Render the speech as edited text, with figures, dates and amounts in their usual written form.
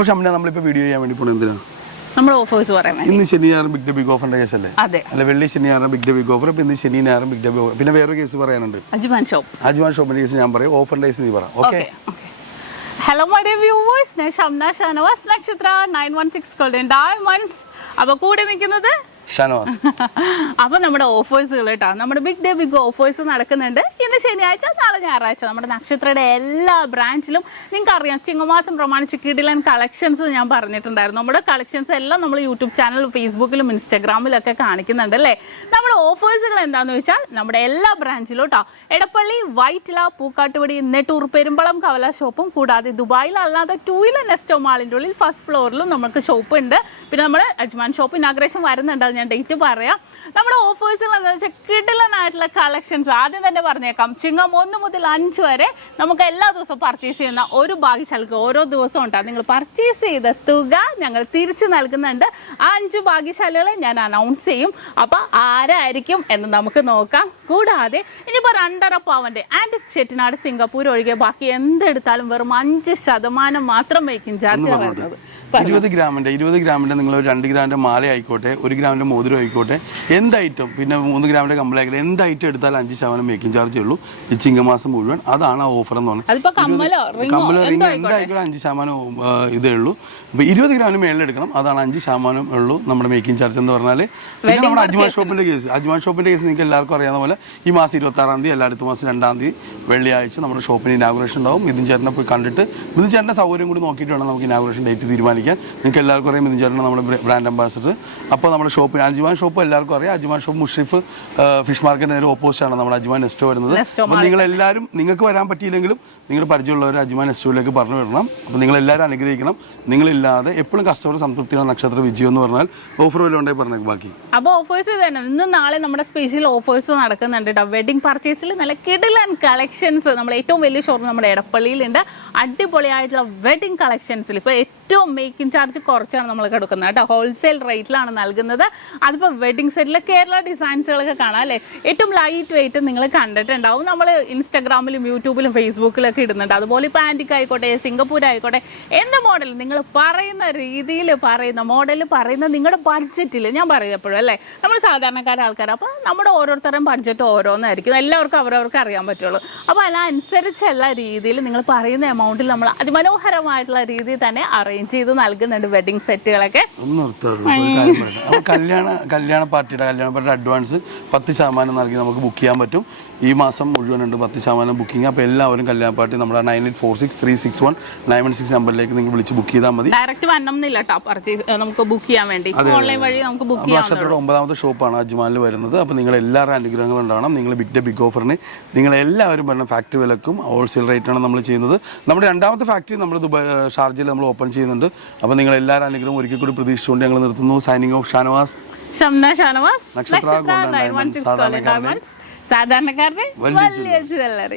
അപ്പോൾ ഷംന നമ്മളിപ്പോൾ വീഡിയോ ചെയ്യാൻ വേണ്ടി പോകുന്നത് എന്തിനാണ്? നമ്മുടെ ഓഫേഴ്സ് പറയാൻ വേണ്ടി. ഇന്ന് ശനി ഞായറും ബിഗ് ഡേ ബിഗ് ഓഫറിന്റെ കേസല്ലേ? അതെ. അല്ല, വെള്ളി ശനി ഞായറും ബിഗ് ഡേ ബിഗ് ഓഫർ. ഇപ്പൊ ഇന്ന് ശനി ഞായറും ബിഗ് ഡേ ബിഗ് ഓഫർ. പിന്നെ വേറൊരു കേസ് പറയാനുണ്ട്. അജ്മാൻ ഷോപ്പിന്റെ കേസ് ഞാൻ പറയാം. ഓഫറിന്റെ കേസ് നീ പറ. Okay. Hello my dear viewers, ഞാൻ ഷംന ഷാനവാസ്, നക്ഷത്ര 916 ഗോൾഡൻ ഡയമണ്ട്സ്. അപ്പോൾ കൂടെ നിൽക്കുന്നത് ഷാനവാസ്. അപ്പൊ നമ്മുടെ ഓഫേഴ്സുകൾ കേട്ടോ, നമ്മുടെ ബിഗ് ഡേ ബിഗ് ഓഫേഴ്സ് നടക്കുന്നുണ്ട്. ഇന്ന് ശനിയാഴ്ച, നാളെ ഞായറാഴ്ച. നമ്മുടെ നക്ഷത്രയുടെ എല്ലാ ബ്രാഞ്ചിലും നിങ്ങൾക്ക് അറിയാം, ചിങ്ങമാസം പ്രമാണിച്ച് കിടിലൻ കളക്ഷൻസ് ഞാൻ പറഞ്ഞിട്ടുണ്ടായിരുന്നു. നമ്മുടെ കളക്ഷൻസ് എല്ലാം നമ്മൾ യൂട്യൂബ് ചാനൽ, ഫേസ്ബുക്കിലും ഇൻസ്റ്റാഗ്രാമിലൊക്കെ കാണിക്കുന്നുണ്ട് അല്ലേ. നമ്മുടെ ഓഫേഴ്സുകൾ എന്താണെന്ന് വെച്ചാൽ നമ്മുടെ എല്ലാ ബ്രാഞ്ചിലും കേട്ടോ, എടപ്പള്ളി, വൈറ്റില, പൂക്കാട്ടുപടി, നെട്ടൂർ, പെരുമ്പളം, കവല ഷോപ്പും കൂടാതെ ദുബായിൽ അല്ലാതെ 2 നെസ്റ്റോ മാളിൻ്റെ ഉള്ളിൽ ഫസ്റ്റ് ഫ്ലോറിലും നമുക്ക് ഷോപ്പ് ഉണ്ട്. പിന്നെ നമ്മുടെ അജ്മാൻ ഷോപ്പ് ഇനാഗ്രേഷൻ വരുന്നുണ്ട്, ഞാൻ ഡേറ്റ് പറയാം. നമ്മുടെ ഓഫേഴ്സുകൾ എന്താ വെച്ചാൽ കിടിലനായിട്ടുള്ള കളക്ഷൻസ്. ആദ്യം തന്നെ പറഞ്ഞേക്കാം, ചിങ്ങം 1 മുതൽ 5 വരെ നമുക്ക് എല്ലാ ദിവസവും പർച്ചേസ് ചെയ്യുന്ന ഒരു ഭാഗ്യശാലിക്ക് ഓരോ ദിവസവും ഉണ്ടാകും. നിങ്ങൾ പർച്ചേസ് ചെയ്ത തുക ഞങ്ങൾ തിരിച്ചു നൽകുന്നുണ്ട്. ആ 5 ഭാഗ്യശാലികളെ ഞാൻ അനൗൺസ് ചെയ്യും. അപ്പോൾ ആരായിരിക്കും എന്ന് നമുക്ക് നോക്കാം. കൂടാതെ ഇനിയിപ്പോൾ 2.5 പവന്റെ ആൻറ്റിക് ചെട്ടിനാട്, സിംഗപ്പൂർ ഒഴികെ ബാക്കി എന്തെടുത്താലും വെറും 5% മാത്രം മേക്കിംഗ് ചാർജ് വരുന്നത്. 20 ഗ്രാമിന്റെ നിങ്ങൾ 2 ഗ്രാമിന്റെ മാല ആയിക്കോട്ടെ, 1 ഗ്രാമിന്റെ മോതിരം ആയിക്കോട്ടെ, എന്ത് ഐറ്റം, പിന്നെ 3 ഗ്രാമിന്റെ കമ്പളായിക്കോട്ടെ, എന്ത് ഐറ്റം എടുത്താലും 5% മേക്കിംഗ് ചാർജേ ഉള്ളൂ ഈ ചിങ്ങമാസം മുഴുവൻ. അതാണ് ആ ഓഫർ എന്ന് പറഞ്ഞത്. കമ്മലോ റിംഗ് എന്തായിക്കോട്ടെ 5% ഇതേ ഉള്ളൂ. ഇപ്പൊ 20 ഗ്രാമിന് മേളിൽ എടുക്കണം, അതാണ് 5% ഉള്ളൂ നമ്മുടെ മേക്കിംഗ് ചാർജ് എന്ന് പറഞ്ഞാൽ. പിന്നെ നമ്മുടെ അജ്മാൻ ഷോപ്പിന്റെ കേസ് നിങ്ങൾക്ക് എല്ലാവർക്കും അറിയാവുന്ന പോലെ ഈ മാസം 26-ാം തീയതി അല്ല, അടുത്ത മാസം 2-ാം തീയതി വെള്ളിയാഴ്ച നമ്മുടെ ഷോപ്പിന് ഇനാഗുറേഷൻ ഉണ്ടാവും. മിഥുൻ ചേട്ടനെ പോയി കണ്ടിട്ട് മിഥുൻ ചേട്ടൻ്റെ സൗകര്യം കൂടി നോക്കിയിട്ട് വേണം നമുക്ക് ഇനാഗുറേഷൻ ഡേറ്റ് തീരുമാനിക്കാൻ. നിങ്ങൾക്ക് എല്ലാവർക്കും അറിയാം, മിഥുൻ ചേട്ടനാണ് നമ്മുടെ ബ്രാൻഡ് അംബാസിഡർ. അപ്പോൾ നമ്മുടെ ഷോപ്പ് അജ്മാൻ ഷോപ്പ് എല്ലാവർക്കും അറിയാം. Ajman shop Mushrif fish market നേരെ ഓപ്പോസിറ്റ് ആണ് നമ്മുടെ അജ്മാൻ നെസ്റ്റോ വരുന്നത്. അപ്പോൾ നിങ്ങളെല്ലാവരും, നിങ്ങൾക്ക് വരാൻ പറ്റിയില്ലെങ്കിലും നിങ്ങളുടെ പരിചയമുള്ളവർ അജ്മാൻ നെസ്റ്റോയിലേക്ക് പറഞ്ഞു വിടണം. അപ്പോൾ നിങ്ങളെല്ലാവരും അനുഗ്രഹിക്കണം. നിങ്ങളില്ലാതെ എപ്പോഴും കസ്റ്റമർ സംതൃപ്തിയാണ് നക്ഷത്ര വിജയം എന്ന് പറഞ്ഞാൽ. ഓഫർ വല്ലതും ഉണ്ടെങ്കിൽ പറഞ്ഞേക്ക് ബാക്കി. അപ്പോൾ ഓഫേഴ്സ് തന്നെ ഇന്ന് നാളെ നമ്മുടെ സ്പെഷ്യൽ ഓഫേഴ്സ് നടക്കുന്നുണ്ട് കേട്ടോ. വെഡിങ് പർച്ചേസിൽ നല്ല കിടിലൻ കളക്ഷൻസ് നമ്മൾ ഏറ്റവും വലിയ ഷോറൂം നമ്മുടെ എടപ്പള്ളിയിലുണ്ട്. അടിപൊളിയായിട്ടുള്ള വെഡിങ് കളക്ഷൻസിൽ ഇപ്പോൾ ഏറ്റവും മേക്കിംഗ് ചാർജ് കുറച്ചാണ് നമ്മൾ കൊടുക്കുന്നത് കേട്ടോ. ഹോൾസെയിൽ റേറ്റിലാണ് നൽകുന്നത്. അതിപ്പോൾ വെഡിങ് സെറ്റിലെ കേരള ഡിസൈൻസുകളൊക്കെ കാണാം അല്ലേ. ഏറ്റവും ലൈറ്റ് വെയിറ്റ് നിങ്ങൾ കണ്ടിട്ടുണ്ടാവും. നമ്മൾ ഇൻസ്റ്റാഗ്രാമിലും യൂട്യൂബിലും ഫേസ്ബുക്കിലൊക്കെ ഇടുന്നുണ്ട്. അതുപോലെ ഇപ്പോൾ ആൻറ്റിക് ആയിക്കോട്ടെ, സിംഗപ്പൂർ ആയിക്കോട്ടെ, എന്ത് മോഡൽ നിങ്ങൾ പറയുന്ന രീതിയിൽ പറയുന്ന മോഡൽ പറയുന്ന നിങ്ങളുടെ ബഡ്ജറ്റിൽ ഞാൻ പറയും എപ്പോഴും അല്ലേ. നമ്മൾ സാധാരണക്കാരെ ആൾക്കാർ, അപ്പോൾ നമ്മുടെ ഓരോരുത്തരുടെയും ബഡ്ജറ്റ് ഓരോന്നായിരിക്കും. എല്ലാവർക്കും അവരവർക്ക് അറിയാൻ പറ്റുള്ളൂ. അപ്പോൾ അതിനനുസരിച്ചുള്ള രീതിയിൽ നിങ്ങൾ പറയുന്ന എമൗണ്ടിൽ നമ്മൾ അതിമനോഹരമായിട്ടുള്ള രീതിയിൽ തന്നെ അറേഞ്ച് ചെയ്ത് നൽകുന്നുണ്ട് വെഡിങ് സെറ്റുകളൊക്കെ. കല്യാണ പാർട്ടിയുടെ അഡ്വാൻസ് 10% നൽകി നമുക്ക് ബുക്ക് ചെയ്യാൻ പറ്റും. ഈ മാസം മുഴുവനുണ്ട് 10% ബുക്കിംഗ്. അപ്പോൾ എല്ലാവരും കല്യാണ പാർട്ടി നമ്മുടെ 9846361916 നമ്പറിലേക്ക് നിങ്ങൾ വിളിച്ച് ബുക്ക് ചെയ്താൽ മതി. ഡയറക്റ്റ് വന്നൊന്നുമില്ല നമുക്ക് ബുക്ക് ചെയ്യാൻ വേണ്ടി, ഓൺലൈൻ വഴി നമുക്ക് ബുക്ക് ചെയ്യാം. നക്ഷത്രയുടെ 9ാമത്തെ ഷോപ്പാണ് അജ്മാനിൽ വരുന്നത്. അപ്പോൾ നിങ്ങൾ എല്ലാവരും അനുഗ്രഹങ്ങളും ഉണ്ടാവണം. നിങ്ങൾ ബിഗ് ഡേ ബിഗ് ഓഫറിന് നിങ്ങൾ എല്ലാവരും പറഞ്ഞ ഫാക്ടറി വിലക്കും ഹോൾസെയിൽ റേറ്റാണ് നമ്മൾ ചെയ്യുന്നത്. നമ്മുടെ 2ാമത്തെ ഫാക്ടറി നമ്മൾ ഷാർജയിൽ നമ്മൾ ഓപ്പൺ ചെയ്യുന്നുണ്ട്. അപ്പോൾ നിങ്ങൾ എല്ലാവരും അനുഗ്രഹം ഒരിക്കൽ കൂടി പ്രതീക്ഷിച്ചുകൊണ്ട് ഞങ്ങൾ നിർത്തുന്നു. സൈനിങ് ഓഫ് ഷാനവാസ്, ഷംന ഷാനവാസ്, നക്ഷത്ര സാധാരണക്കാരുടെ വലിയ ജ്വല്ലറി.